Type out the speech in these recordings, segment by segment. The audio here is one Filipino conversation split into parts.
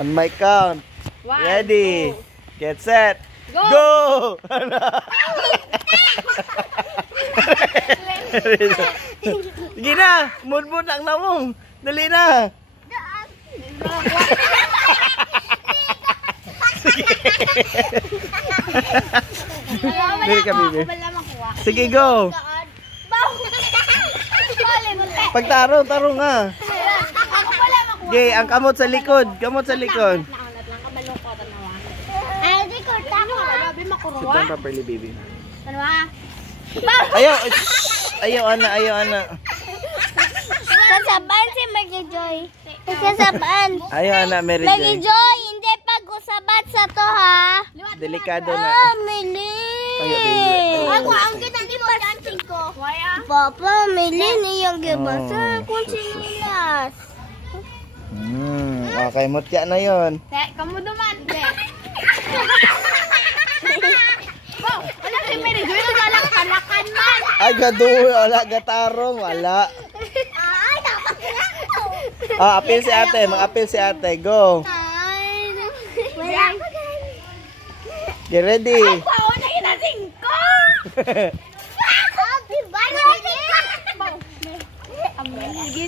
On my count. One, Ready. two. Get set. Go! Go! Sige na. Mood ang namong. Dali na. Dali ka, baby. Sige, go. Pagtarong nga. Okay, ang kamot sa likod. Kamot sa likod. Sit down properly, baby. Ayaw. Ayaw, ana. Kasabaan si Mary Joy. Kasabaan. Ayaw, ana, Mary Mary Joy. Joy, hindi pag-usabat sa to ha. Delikado na. Mili. Ayaw, baby. Ako, ang kita di ba dancing ko? Papa, Mili, niyang gibasa kung sinilas. Okay, mutya na yon. Kamu duman. Wala si Mary Joy, naglalakalakan man. Ay, gado. Wala, gatarong. Wala. Apil si ate. Mag-apil si ate. Go. Get ready. Wow, na inasing ko.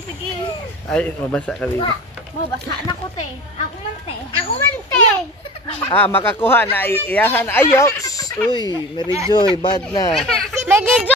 Sige. Ay, mabasa ka, baby. Basa na ko, te. Ako man, te. Makakuha na iyahan. Ayaw. Uy, Mary Joy, bad na. Mary Joy.